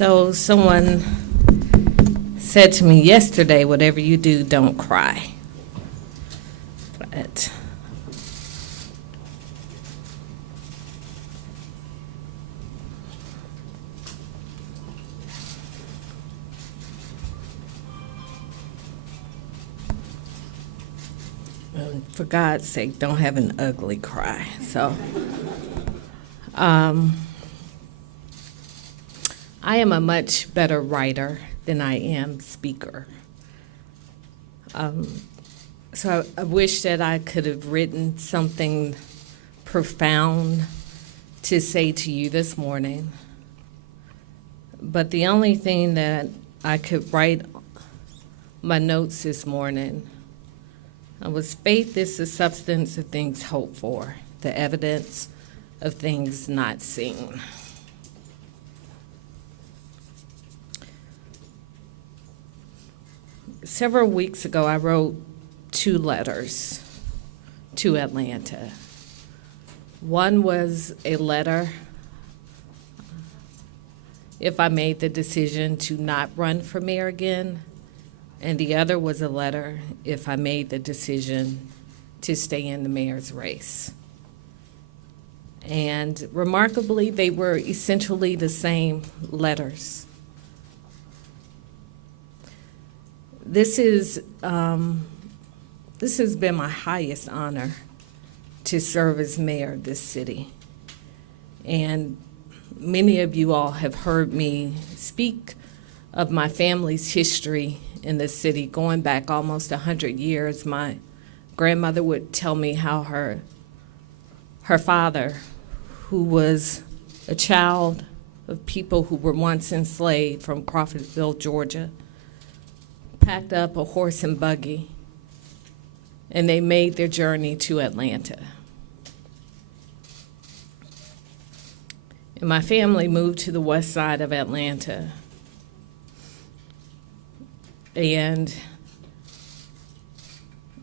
So someone said to me yesterday, whatever you do, don't cry. But for God's sake, don't have an ugly cry. So I am a much better writer than I am speaker. So I wish that I could have written something profound to say to you this morning. But the only thing that I could write my notes this morning was faith is the substance of things hoped for, the evidence of things not seen. Several weeks ago, I wrote 2 letters to Atlanta. One was a letter if I made the decision to not run for mayor again, and the other was a letter if I made the decision to stay in the mayor's race. And remarkably, they were essentially the same letters. This has been my highest honor to serve as mayor of this city. And many of you all have heard me speak of my family's history in this city, going back almost 100 years. My grandmother would tell me how her father, who was a child of people who were once enslaved from Crawfordsville, Georgia, packed up a horse and buggy, and they made their journey to Atlanta. And my family moved to the west side of Atlanta. And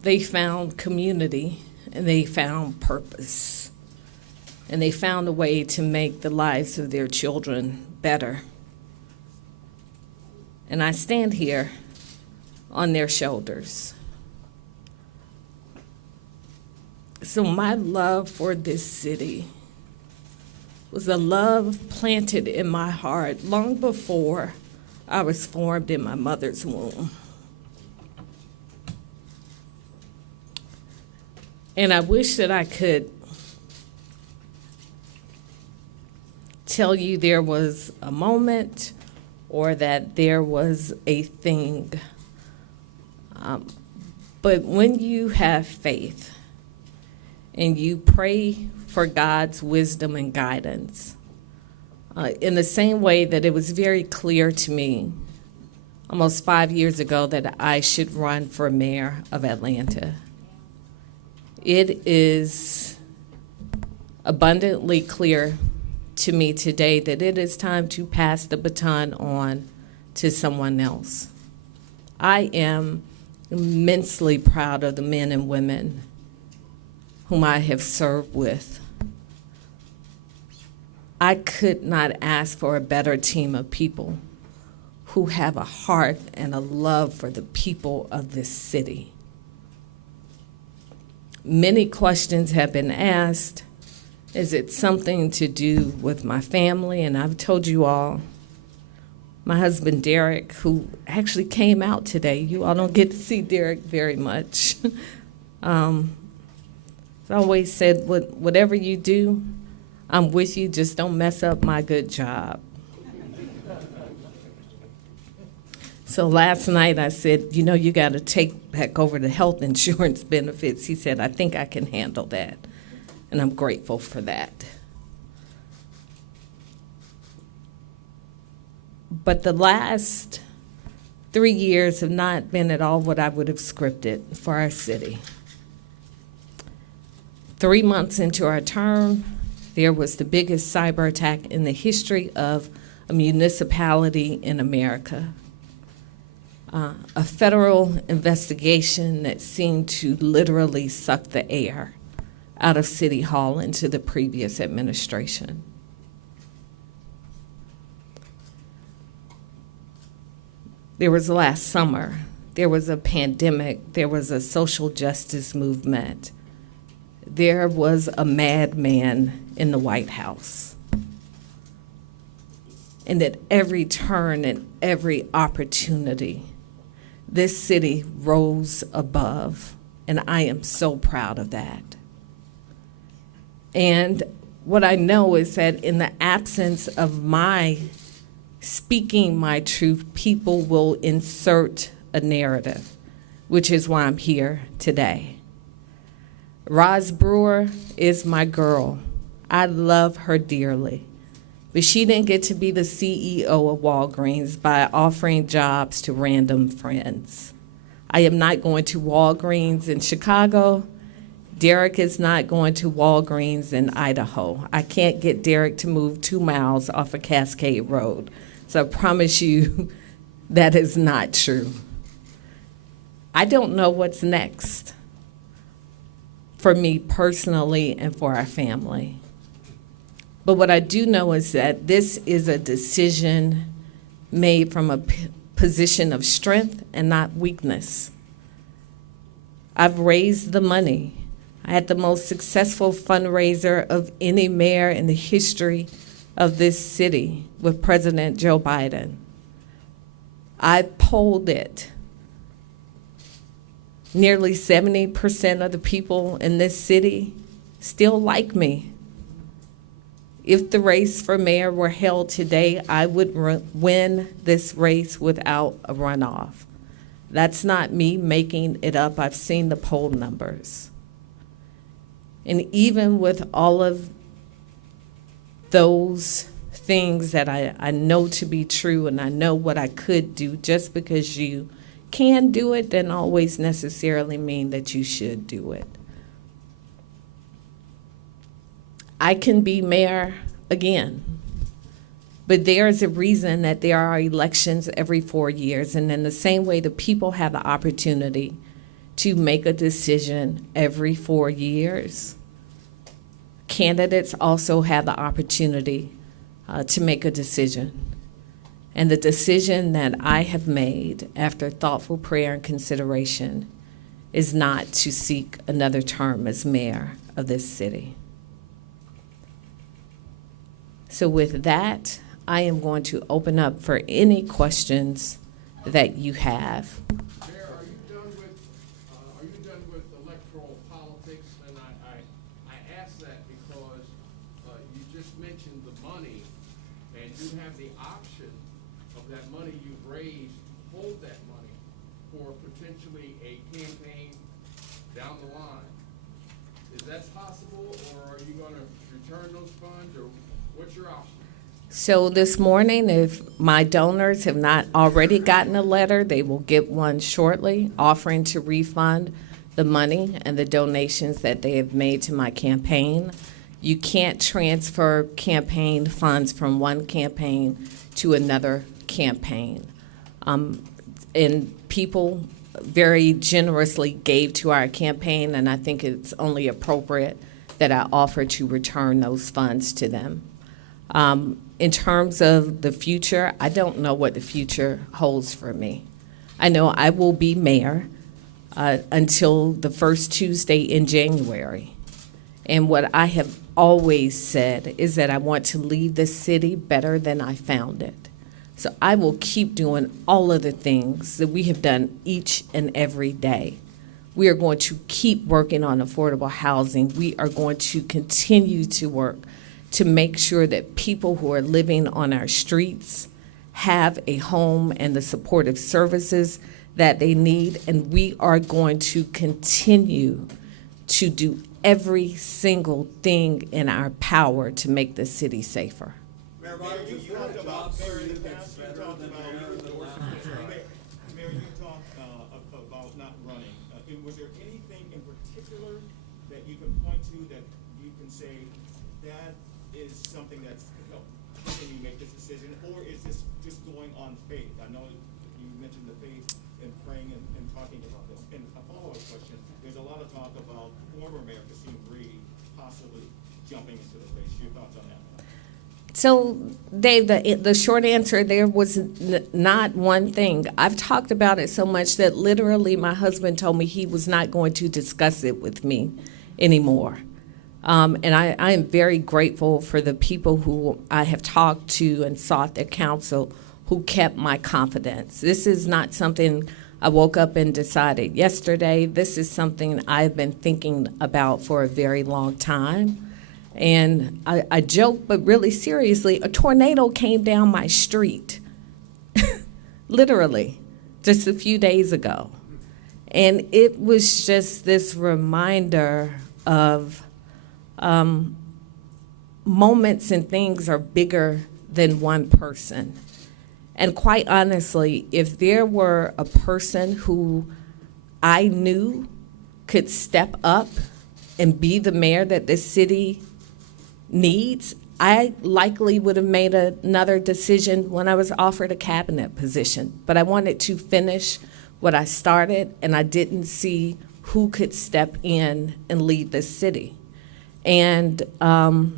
they found community, and they found purpose, and they found a way to make the lives of their children better. And I stand here on their shoulders. So my love for this city was a love planted in my heart long before I was formed in my mother's womb. And I wish that I could tell you there was a moment or that there was a thing. But when you have faith and you pray for God's wisdom and guidance, in the same way that it was very clear to me almost 5 years ago that I should run for mayor of Atlanta, it is abundantly clear to me today that it is time to pass the baton on to someone else. I am immensely proud of the men and women whom I have served with. I could not ask for a better team of people who have a heart and a love for the people of this city. Many questions have been asked. Is it something to do with my family? And I've told you all, my husband Derek, who actually came out today. You all don't get to see Derek very much. I always said, whatever you do, I'm with you, just don't mess up my good job. So last night I said, you got to take back over the health insurance benefits. He said, I think I can handle that. And I'm grateful for that. But the last 3 years have not been at all what I would have scripted for our city. 3 months into our term, there was the biggest cyber attack in the history of a municipality in America. A federal investigation that seemed to literally suck the air out of City Hall into the previous administration. There was last summer. There was a pandemic. There was a social justice movement. There was a madman in the White House. And at every turn and every opportunity, this city rose above, and I am so proud of that. And what I know is that in the absence of my speaking my truth, people will insert a narrative, which is why I'm here today. Roz Brewer is my girl. I love her dearly. But she didn't get to be the CEO of Walgreens by offering jobs to random friends. I am not going to Walgreens in Chicago. Derek is not going to Walgreens in Idaho. I can't get Derek to move 2 miles off of Cascade Road. So I promise you that is not true. I don't know what's next for me personally and for our family. But what I do know is that this is a decision made from a position of strength and not weakness. I've raised the money. I had the most successful fundraiser of any mayor in the history of this city with President Joe Biden. I polled it. Nearly 70% of the people in this city still like me. If the race for mayor were held today, I would win this race without a runoff. That's not me making it up. I've seen the poll numbers. And even with all of those things that I know to be true and I know what I could do, just because you can do it doesn't always necessarily mean that you should do it. I can be mayor again, but there is a reason that there are elections every 4 years, and in the same way the people have the opportunity to make a decision every 4 years, candidates also have the opportunity to make a decision. And the decision that I have made after thoughtful prayer and consideration is not to seek another term as mayor of this city. So with that, I am going to open up for any questions that you have. Mayor, are you done with electoral politics? And I ask that because you just mentioned the money, and you have the option of that money you've raised, hold that money for potentially a campaign down the line. Is that possible, or are you going to return those funds, or what's your option? So this morning, if my donors have not already gotten a letter, they will get one shortly offering to refund the money and the donations that they have made to my campaign. You can't transfer campaign funds from one campaign to another campaign. And people very generously gave to our campaign, and I think it's only appropriate that I offer to return those funds to them. In terms of the future, I don't know what the future holds for me. I know I will be mayor until the first Tuesday in January. And what I have always said is that I want to leave the city better than I found it. So I will keep doing all of the things that we have done each and every day. We are going to keep working on affordable housing. We are going to continue to work to make sure that people who are living on our streets have a home and the supportive services that they need. And we are going to continue to do every single thing in our power to make the city safer. Mayor, you talked about not running. Was there anything in particular that you can point to that you can say that is something that's helping you make this decision, or is this just going on faith? I know you mentioned the faith in praying and talking about this. And a follow-up question: there's a lot of talk about former Mayor Kasim Reed possibly jumping into the race. Your thoughts on that? So, Dave, the short answer there was not one thing. I've talked about it so much that literally my husband told me he was not going to discuss it with me anymore. And I am very grateful for the people who I have talked to and sought their counsel who kept my confidence. This is not something I woke up and decided yesterday. This is something I've been thinking about for a very long time. And I joke, but really seriously, a tornado came down my street, literally, just a few days ago. And it was just this reminder of moments and things are bigger than one person. And quite honestly, if there were a person who I knew could step up and be the mayor that this city needs, I likely would have made another decision when I was offered a cabinet position. But I wanted to finish what I started, and I didn't see who could step in and lead this city. And the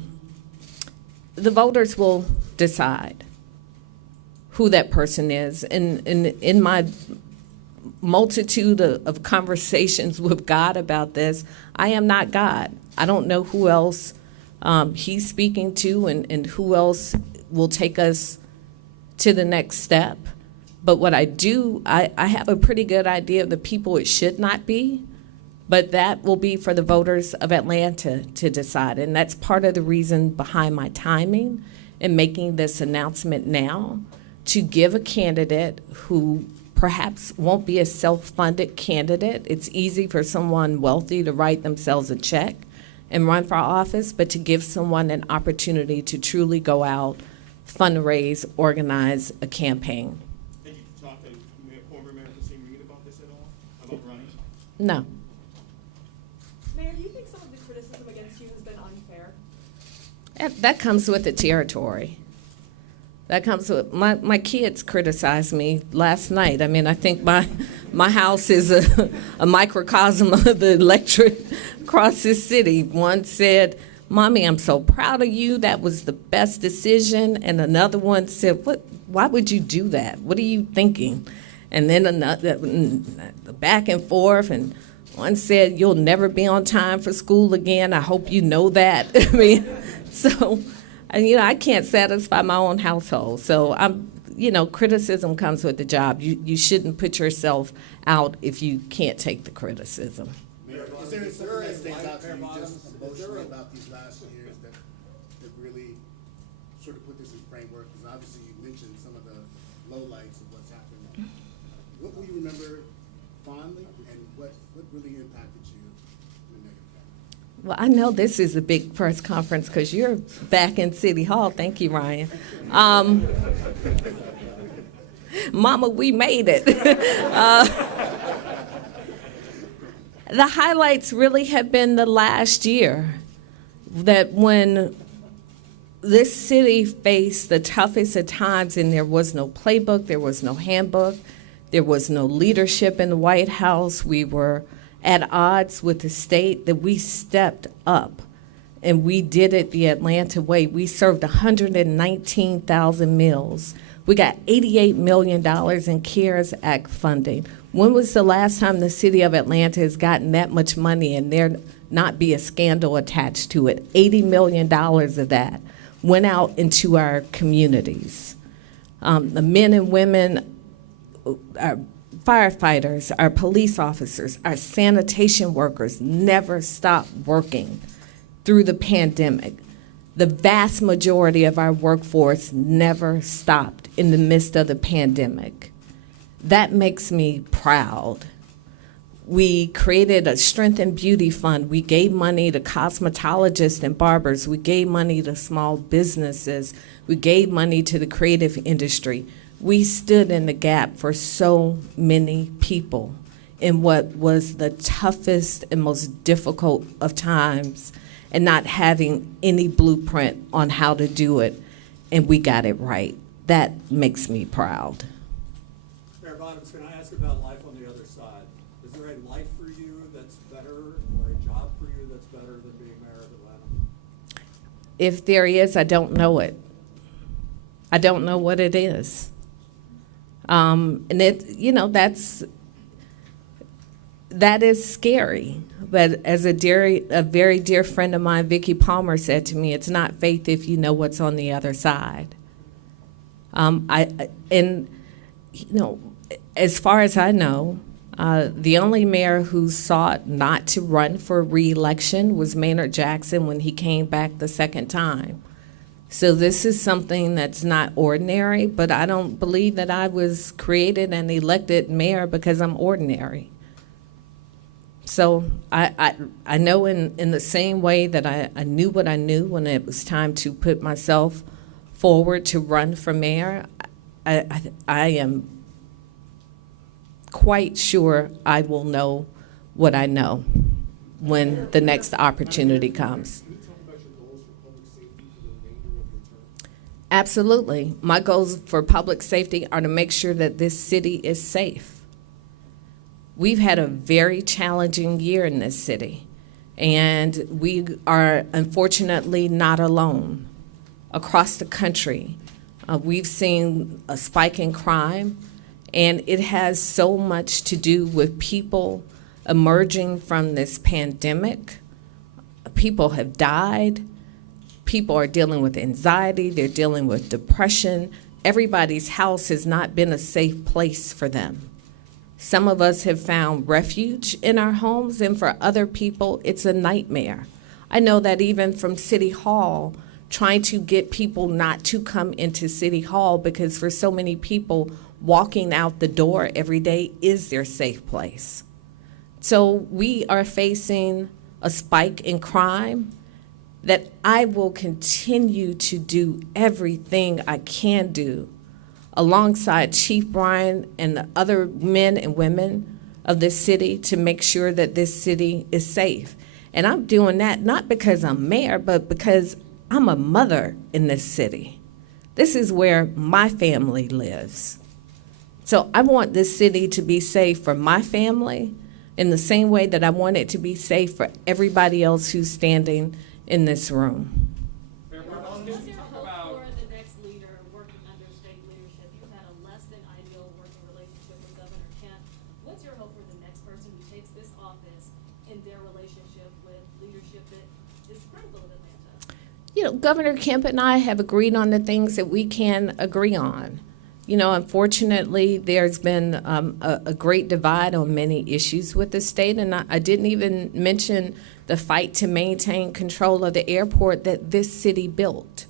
voters will decide who that person is. And in my multitude of conversations with God about this, I am not God. I don't know who else he's speaking to and who else will take us to the next step. But what I do, I have a pretty good idea of the people it should not be, but that will be for the voters of Atlanta to decide. And that's part of the reason behind my timing in making this announcement now, to give a candidate who perhaps won't be a self-funded candidate. It's easy for someone wealthy to write themselves a check and run for office, but to give someone an opportunity to truly go out, fundraise, organize a campaign. Did you talk to former Mayor Kasim Reed about this at all, about running? No. Mayor, do you think some of the criticism against you has been unfair? That comes with the territory. That comes with, my kids criticized me last night. I mean, I think my house is a microcosm of the electorate across this city. One said, "Mommy, I'm so proud of you. That was the best decision." And another one said, why would you do that? What are you thinking? And then another, back and forth, and one said, "You'll never be on time for school again. I hope you know that." I mean, so, I can't satisfy my own household. So criticism comes with the job. You shouldn't put yourself out if you can't take the criticism. Is there something that stands out to you just emotionally about these last years that really sort of put this in framework? Because obviously you mentioned some of the lowlights of what's happened. What will you remember fondly, and what really impacted you in a negative way? Well, I know this is a big press conference because you're back in City Hall. Thank you, Ryan. Mama, we made it. The highlights really have been the last year, that when this city faced the toughest of times and there was no playbook, there was no handbook, there was no leadership in the White House, we were at odds with the state, that we stepped up and we did it the Atlanta way. We served 119,000 meals. We got $88 million in CARES Act funding. When was the last time the city of Atlanta has gotten that much money and there not be a scandal attached to it? $80 million of that went out into our communities. The men and women, our firefighters, our police officers, our sanitation workers never stopped working through the pandemic. The vast majority of our workforce never stopped in the midst of the pandemic. That makes me proud. We created a Strength and Beauty Fund. We gave money to cosmetologists and barbers. We gave money to small businesses. We gave money to the creative industry. We stood in the gap for so many people in what was the toughest and most difficult of times, and not having any blueprint on how to do it, and we got it right. That makes me proud. Mayor Bottoms, can I ask about life on the other side? Is there a life for you that's better, or a job for you that's better than being mayor of Atlanta? If there is, I don't know it. I don't know what it is. And it, that is scary. But as a very dear friend of mine, Vicki Palmer, said to me, it's not faith if you know what's on the other side. As far as I know, the only mayor who sought not to run for re-election was Maynard Jackson when he came back the second time. So this is something that's not ordinary, but I don't believe that I was created and elected mayor because I'm ordinary. So I know in the same way that I knew what I knew when it was time to put myself forward to run for mayor, I am quite sure I will know what I know when the next opportunity comes. Can you talk about your goals for public safety for the remainder of your term? Absolutely. My goals for public safety are to make sure that this city is safe. We've had a very challenging year in this city, and we are unfortunately not alone. Across the country, we've seen a spike in crime, and it has so much to do with people emerging from this pandemic. People have died. People are dealing with anxiety. They're dealing with depression. Everybody's house has not been a safe place for them. Some of us have found refuge in our homes, and for other people, it's a nightmare. I know that even from City Hall, trying to get people not to come into City Hall, because for so many people, walking out the door every day is their safe place. So we are facing a spike in crime that I will continue to do everything I can do alongside Chief Bryan and the other men and women of this city to make sure that this city is safe. And I'm doing that not because I'm mayor, but because I'm a mother in this city. This is where my family lives. So I want this city to be safe for my family in the same way that I want it to be safe for everybody else who's standing in this room. What's your hope for the next leader working under state leadership? You've had a less than ideal working relationship with Governor Kemp. What's your hope for the next person who takes this office in their relationship with leadership that is critical of Atlanta? Governor Kemp and I have agreed on the things that we can agree on. Unfortunately, there's been a great divide on many issues with the state, and I didn't even mention the fight to maintain control of the airport that this city built.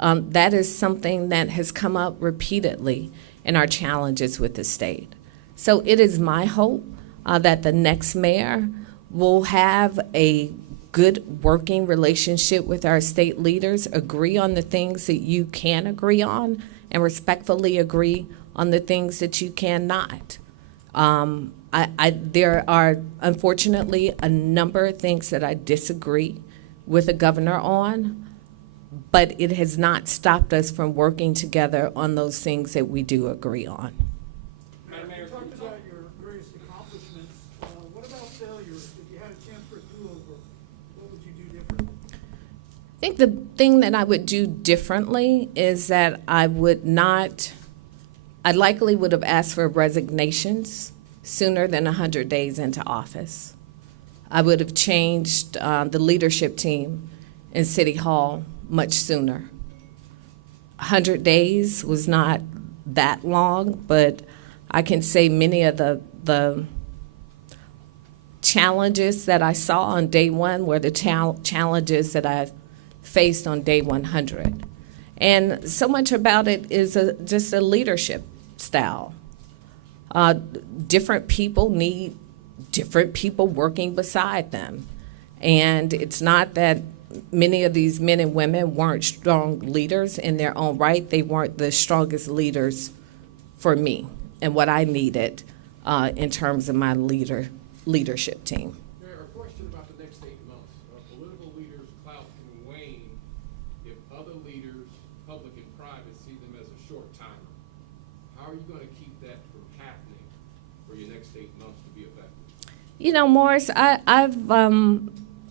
That is something that has come up repeatedly in our challenges with the state. So it is my hope that the next mayor will have a good working relationship with our state leaders, agree on the things that you can agree on, and respectfully agree on the things that you cannot. There are, unfortunately, a number of things that I disagree with the governor on, but it has not stopped us from working together on those things that we do agree on. You talked about your greatest accomplishments. What about failures? If you had a chance for a do-over, what would you do differently? I think the thing that I would do differently is that I likely would have asked for resignations sooner than 100 days into office. I would have changed the leadership team in City Hall much sooner. 100 days was not that long, but I can say many of the challenges that I saw on day one were the challenges that I faced on day 100. And so much about it is just a leadership style. Different people need different people working beside them. And it's not that many of these men and women weren't strong leaders in their own right. They weren't the strongest leaders for me and what I needed in terms of my leadership team. Mayor, a question about the next 8 months. Political leaders' clout can wane if other leaders, public and private, see them as a short timer. How are you going to keep that from happening for your next 8 months to be effective? Morris,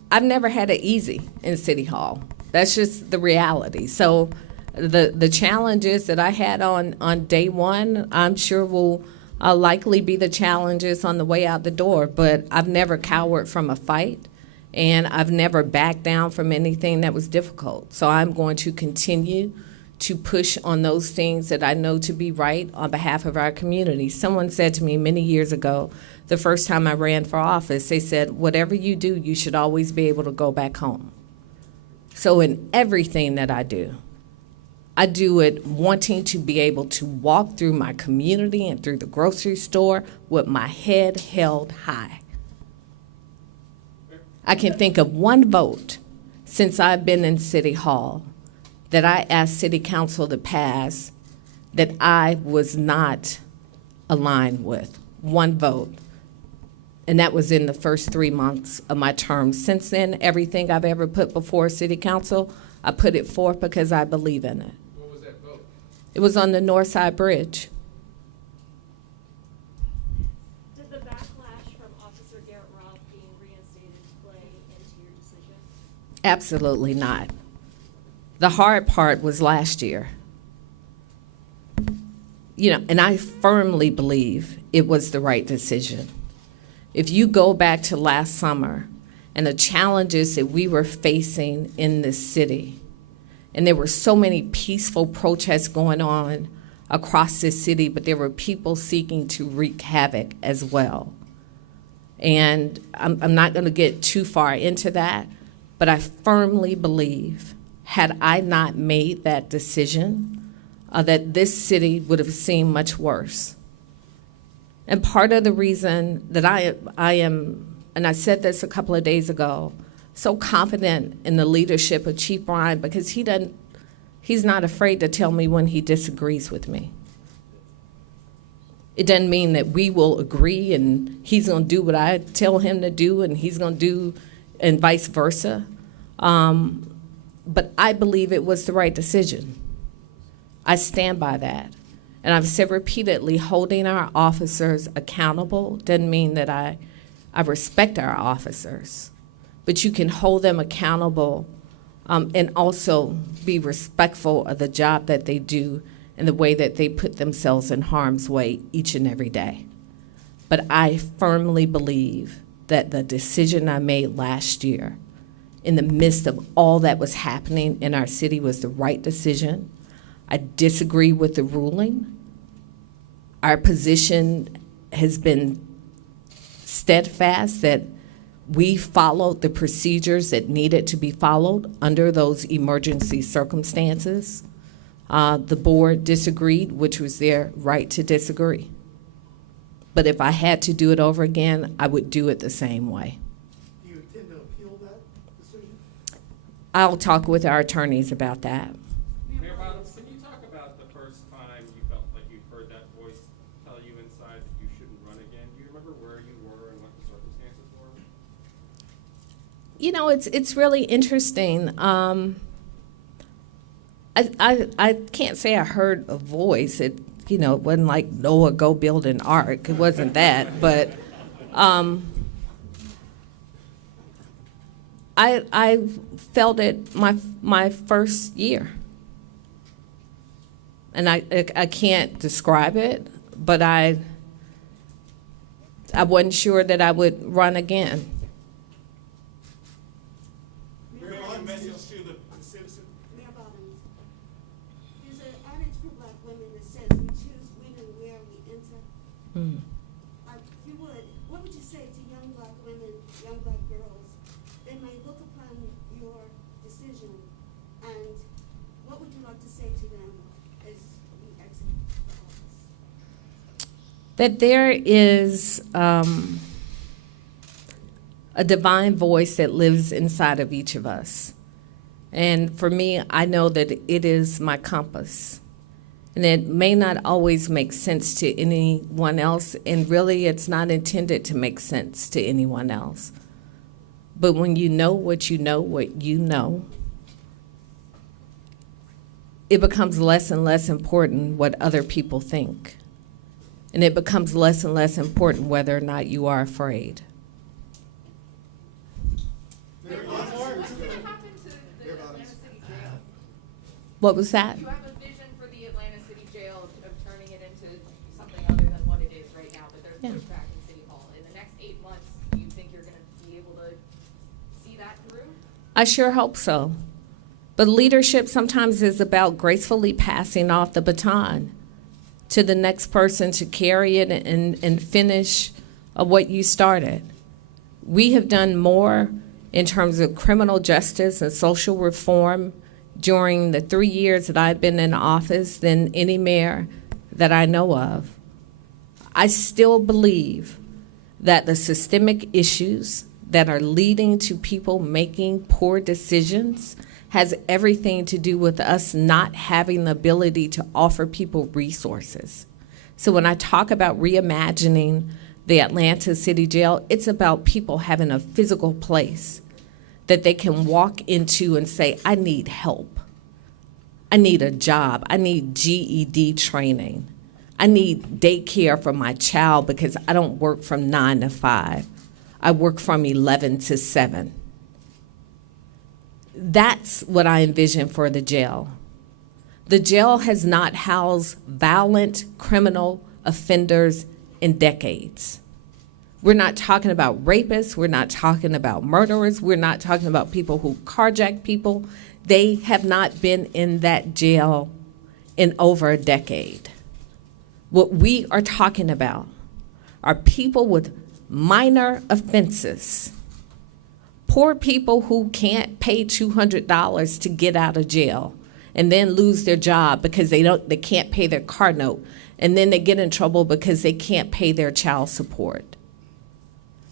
I've never had it easy in City Hall. That's just the reality. So The challenges that I had on day one, I'm sure will likely be the challenges on the way out the door, but I've never cowered from a fight, and I've never backed down from anything that was difficult. So I'm going to continue to push on those things that I know to be right on behalf of our community. Someone said to me many years ago, the first time I ran for office, they said, whatever you do, you should always be able to go back home. So in everything that I do it wanting to be able to walk through my community and through the grocery store with my head held high. I can think of one vote since I've been in City Hall that I asked City Council to pass that I was not aligned with. One vote. And that was in the first 3 months of my term. Since then, everything I've ever put before City Council, I put it forth because I believe in it. What was that vote? It was on the North Side Bridge. Did the backlash from Officer Garrett Robb being reinstated play into your decision? Absolutely not. The hard part was last year. You know, and I firmly believe it was the right decision. If you go back to last summer and the challenges that we were facing in this city, and there were so many peaceful protests going on across this city, but there were people seeking to wreak havoc as well. And I'm not going to get too far into that, but I firmly believe, had I not made that decision, that this city would have seemed much worse. And part of the reason that I am, and I said this a couple of days ago, so confident in the leadership of Chief Bryan, because he's not afraid to tell me when he disagrees with me. It doesn't mean that we will agree and he's going to do what I tell him to do and he's going to do, and vice versa. But I believe it was the right decision. I stand by that. And I've said repeatedly, holding our officers accountable doesn't mean that I respect our officers, but you can hold them accountable and also be respectful of the job that they do and the way that they put themselves in harm's way each and every day. But I firmly believe that the decision I made last year in the midst of all that was happening in our city was the right decision. I disagree with the ruling. Our position has been steadfast that we followed the procedures that needed to be followed under those emergency circumstances. The board disagreed, which was their right to disagree. But if I had to do it over again, I would do it the same way. Do you intend to appeal that decision? I'll talk with our attorneys about that. Mayor Bottoms, can you talk about the first time you felt like you heard that voice tell you inside that you shouldn't run again? Do you remember where you were and what the circumstances were? You know, it's really interesting. I can't say I heard a voice. It wasn't like Noah, go build an ark. It wasn't that, but I felt it my first year, and I can't describe it, but I wasn't sure that I would run again. One message to the citizen. Mayor Bottoms, there's an adage for black women that says we choose when and where we enter. If you would, what would you say to young black women, young black girls? They may look upon your decision, and what would you like to say to them as you exit the office? That there is a divine voice that lives inside of each of us. And for me, I know that it is my compass. And it may not always make sense to anyone else, and really it's not intended to make sense to anyone else. But when you know what you know, it becomes less and less important what other people think. And it becomes less and less important whether or not you are afraid. What was that? Do you have a vision for the Atlanta City Jail of turning it into something other than what it is right now? But there's Yeah. pushback in City Hall. In the next 8 months, do you think you're gonna be able to see that through? I sure hope so. But leadership sometimes is about gracefully passing off the baton to the next person to carry it and finish what you started. We have done more in terms of criminal justice and social reform during the 3 years that I've been in office than any mayor that I know of. I still believe that the systemic issues that are leading to people making poor decisions has everything to do with us not having the ability to offer people resources. So when I talk about reimagining the Atlanta City Jail, it's about people having a physical place that they can walk into and say, I need help. I need a job. I need GED training. I need daycare for my child because I don't work from 9 to 5. I work from 11 to 7. That's what I envision for the jail. The jail has not housed violent criminal offenders in decades. We're not talking about rapists. We're not talking about murderers. We're not talking about people who carjack people. They have not been in that jail in over a decade. What we are talking about are people with minor offenses, poor people who can't pay $200 to get out of jail and then lose their job because they can't pay their car note, and then they get in trouble because they can't pay their child support.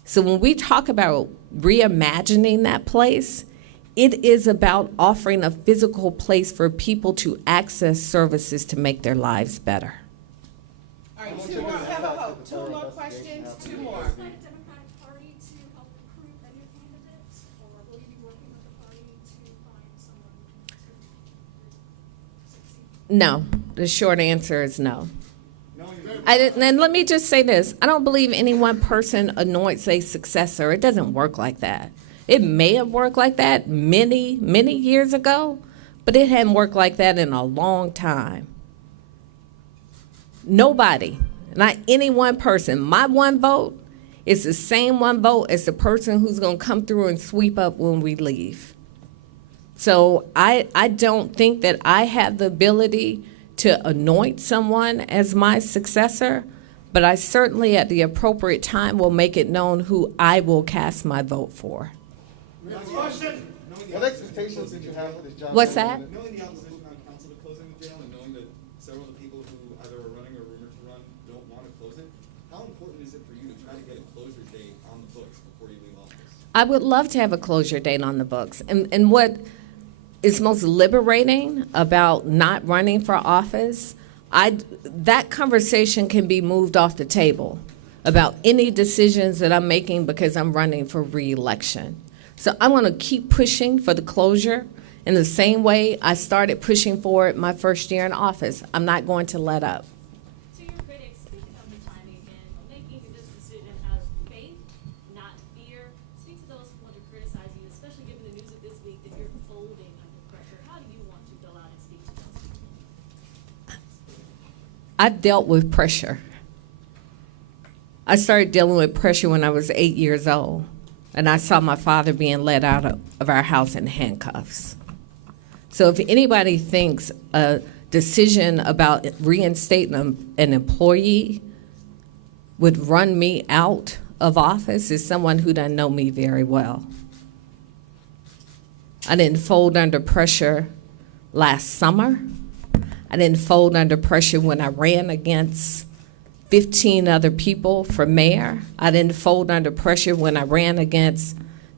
So when we talk about reimagining that place, it is about offering a physical place for people to access services to make their lives better. All right, two more, two more questions, two more. Is that a Democratic Party to help recruit any candidates, or will you be working with the party to find someone to succeed? No, the short answer is no. And let me just say this. I don't believe any one person anoints a successor. It doesn't work like that. It may have worked like that many, many years ago, but it hadn't worked like that in a long time. Nobody, not any one person. My one vote is the same one vote as the person who's going to come through and sweep up when we leave. So I don't think that I have the ability to anoint someone as my successor, but I certainly at the appropriate time will make it known who I will cast my vote for. What expectations did you have for this job? What's that? Knowing the opposition on council to closing the jail and knowing that several of the people who either are running or rumored to run don't want to close it, how important is it for you to try to get a closure date on the books before you leave office? I would love to have a closure date on the books. And what is most liberating about not running for office, that conversation can be moved off the table about any decisions that I'm making because I'm running for re-election. So I want to keep pushing for the closure in the same way I started pushing for it my first year in office. I'm not going to let up. To your critics, speak about the timing and making this decision out of faith, not fear. Speak to those who want to criticize you, especially given the news of this week that you're folding under pressure. How do you want to go out and speak to those people? I've dealt with pressure. I started dealing with pressure when I was 8 years old, and I saw my father being let out of our house in handcuffs. So if anybody thinks a decision about reinstating an employee would run me out of office, is someone who doesn't know me very well. I didn't fold under pressure last summer. I didn't fold under pressure when I ran against 15 other people for mayor. I didn't fold under pressure when I ran against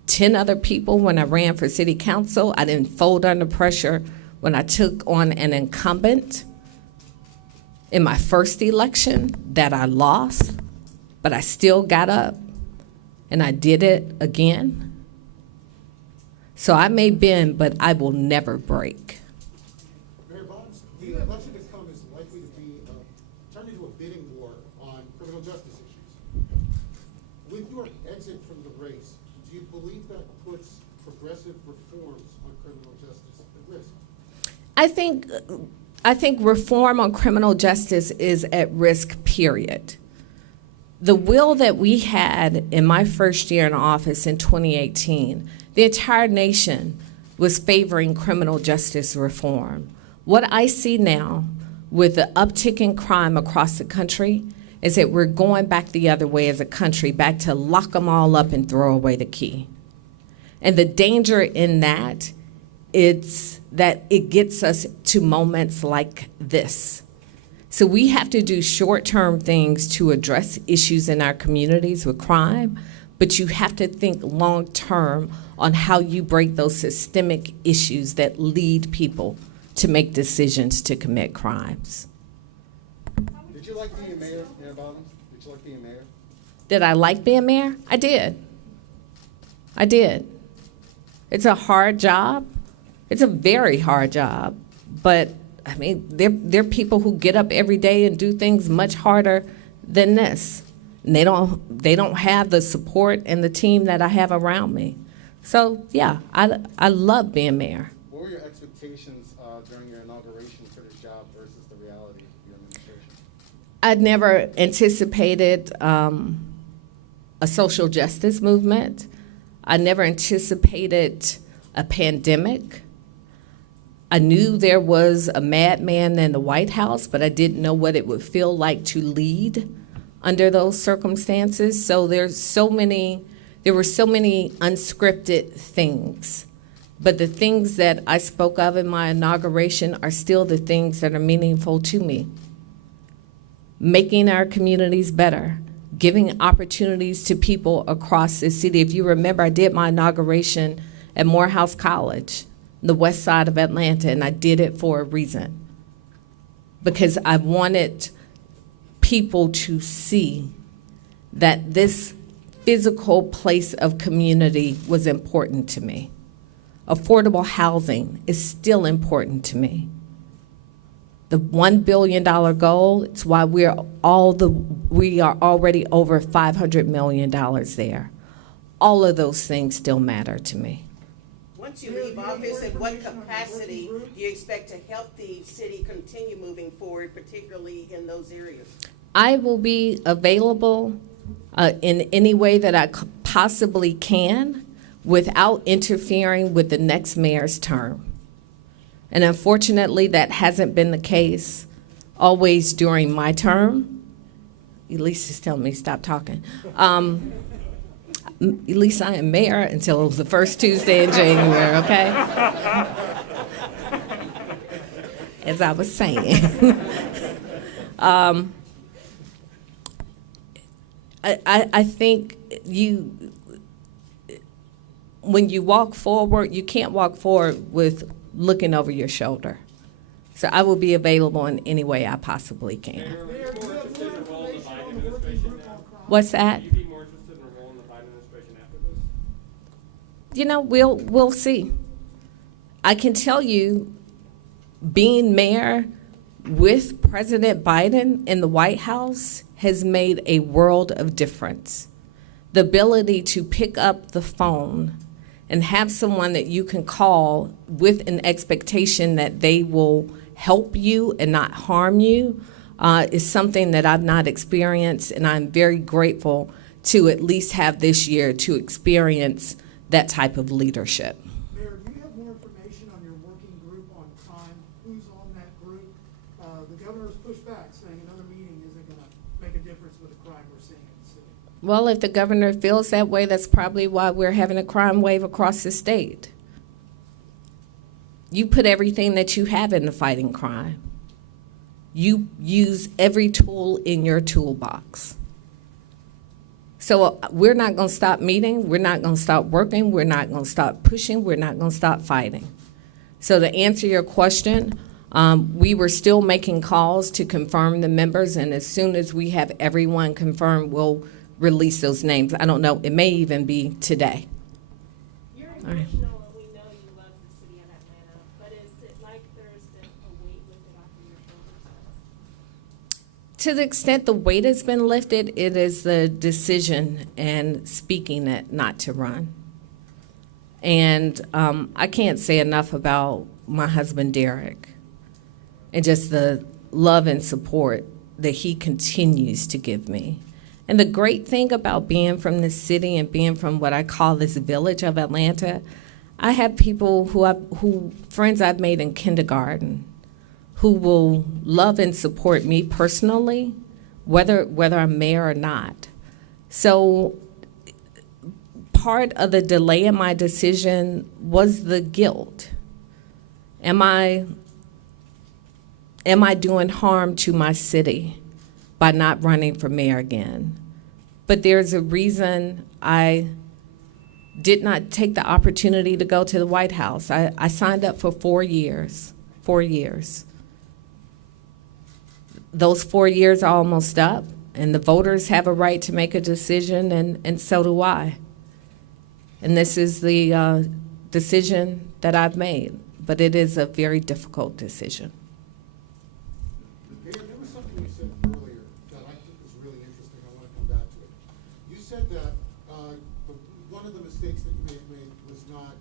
10 other people when I ran for city council. I didn't fold under pressure when I took on an incumbent in my first election that I lost, but I still got up and I did it again. So I may bend, but I will never break. Mayor Bonds, the election to come is likely to be turned into a bidding war on criminal justice issues. With your exit from the race, do you believe that puts progressive reforms on criminal justice at risk? I think reform on criminal justice is at risk, period. The will that we had in my first year in office in 2018, the entire nation was favoring criminal justice reform. What I see now with the uptick in crime across the country is that we're going back the other way as a country, back to lock them all up and throw away the key. And the danger in that is that it gets us to moments like this. So we have to do short-term things to address issues in our communities with crime, but you have to think long-term on how you break those systemic issues that lead people to make decisions to commit crimes. Did you like being mayor, Mayor Bottoms? Did you like being mayor? Did I like being mayor? I did. I did. It's a hard job. It's a very hard job. But, I mean, there are people who get up every day and do things much harder than this. And they don't have the support and the team that I have around me. So, yeah, I love being mayor. What were your expectations during your inauguration for this job versus the reality of your administration? I never anticipated a social justice movement. I never anticipated a pandemic. I knew there was a madman in the White House, but I didn't know what it would feel like to lead under those circumstances. So there were so many unscripted things. But the things that I spoke of in my inauguration are still the things that are meaningful to me. Making our communities better, giving opportunities to people across the city. If you remember, I did my inauguration at Morehouse College, the west side of Atlanta, and I did it for a reason. Because I wanted people to see that this physical place of community was important to me. Affordable housing is still important to me. The $1 billion goal, it's why we are already over $500 million there. All of those things still matter to me. Once you leave office, in what capacity do you expect to help the city continue moving forward, particularly in those areas? I will be available in any way that I possibly can without interfering with the next mayor's term. And unfortunately, that hasn't been the case always during my term. Elise is telling me stop talking. At least I am mayor until the first Tuesday in January, okay? As I was saying. I think when you walk forward, you can't walk forward with looking over your shoulder. So I will be available in any way I possibly can. What's that? Would you be more interested in a role in the Biden administration after this? You know, we'll see. I can tell you, being mayor with President Biden in the White House has made a world of difference. The ability to pick up the phone and have someone that you can call with an expectation that they will help you and not harm you is something that I've not experienced, and I'm very grateful to at least have this year to experience that type of leadership. Mayor, do you have more information on your working group on crime? Who's on that group? The governor's pushed back, saying another meeting isn't going to make a difference with the crime we're seeing in the city. Well, if the governor feels that way, that's probably why we're having a crime wave across the state. You put everything that you have into fighting crime. You use every tool in your toolbox. So we're not going to stop meeting. We're not going to stop working. We're not going to stop pushing. We're not going to stop fighting. So to answer your question, we were still making calls to confirm the members, and as soon as we have everyone confirmed, we'll release those names. I don't know. It may even be today. You're All right. emotional, and we know you love the city of Atlanta, but is it like there's been a weight lifted off of your shoulders? To the extent the weight has been lifted, it is the decision and speaking it not to run. And I can't say enough about my husband Derek and just the love and support that he continues to give me. And the great thing about being from this city and being from what I call this village of Atlanta, I have people who friends I've made in kindergarten who will love and support me personally, whether I'm mayor or not. So part of the delay in my decision was the guilt. Am I doing harm to my city by not running for mayor again? But there's a reason I did not take the opportunity to go to the White House. I signed up for 4 years. 4 years. Those 4 years are almost up, and the voters have a right to make a decision, and so do I. And this is the decision that I've made, but it is a very difficult decision. Mayor, there was something you said earlier that I think was really interesting. I want to come back to it. You said that one of the mistakes that you may have made was not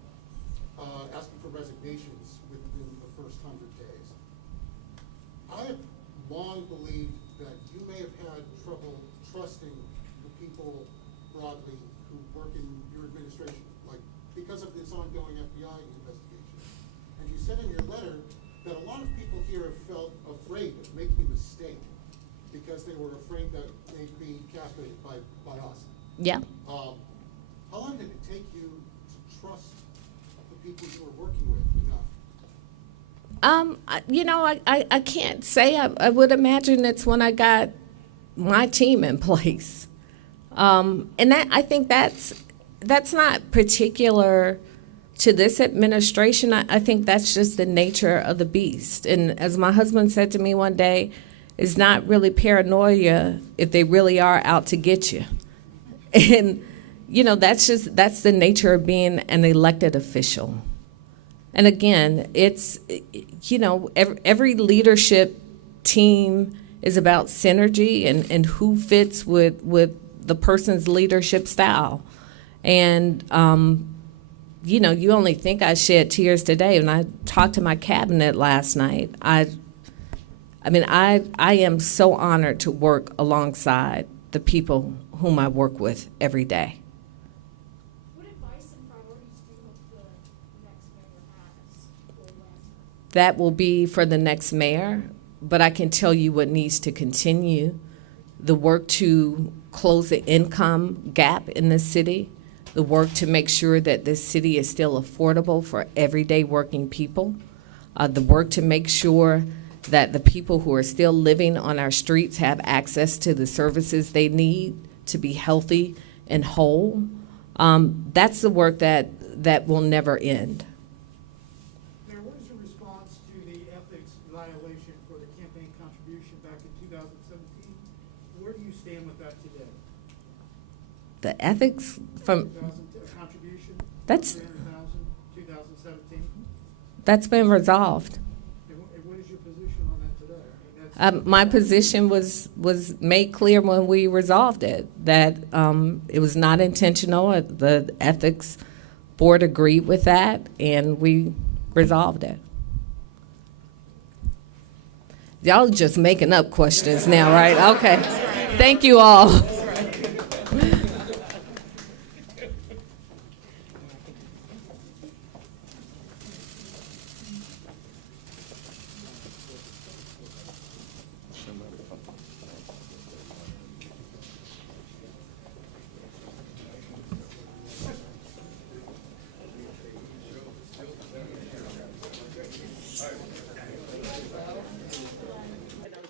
asking for resignations within the first 100 days. I have long believed that you may have had trouble trusting the people broadly who work in your administration, like because of this ongoing FBI investigation. And you said in your letter that a lot of people here have felt afraid of making a mistake because they were afraid that they'd be castrated by us. Yeah. How long did it take you to trust the people you were working with enough? I can't say. I would imagine it's when I got my team in place. And I think that's not particular to this administration. I think that's just the nature of the beast. And as my husband said to me one day, it's not really paranoia if they really are out to get you. And, that's the nature of being an elected official. And again, it's, every leadership team is about synergy and who fits with the person's leadership style. And, you only think I shed tears today. When I talked to my cabinet last night, I am so honored to work alongside the people whom I work with every day. What advice and priorities do you hope the next mayor has for Atlanta? That will be for the next mayor, but I can tell you what needs to continue. The work to close the income gap in the city, the work to make sure that this city is still affordable for everyday working people, the work to make sure that the people who are still living on our streets have access to the services they need to be healthy and whole. That's the work that will never end. Mayor, what is your response to the ethics violation for the campaign contribution back in 2017? Where do you stand with that today? The ethics from 2000 contribution? That's- 2017? that's been resolved. And what is your position on that today? I mean, that's My position was made clear when we resolved it, that it was not intentional. The ethics board agreed with that, and we resolved it. Y'all just making up questions now, right? Okay. Thank you all.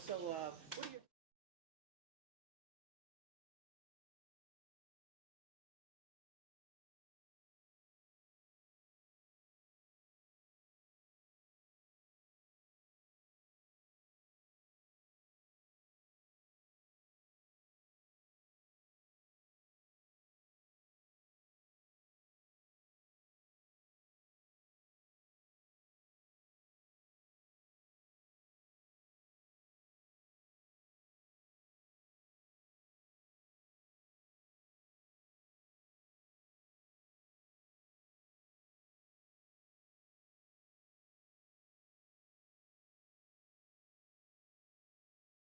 So, what are your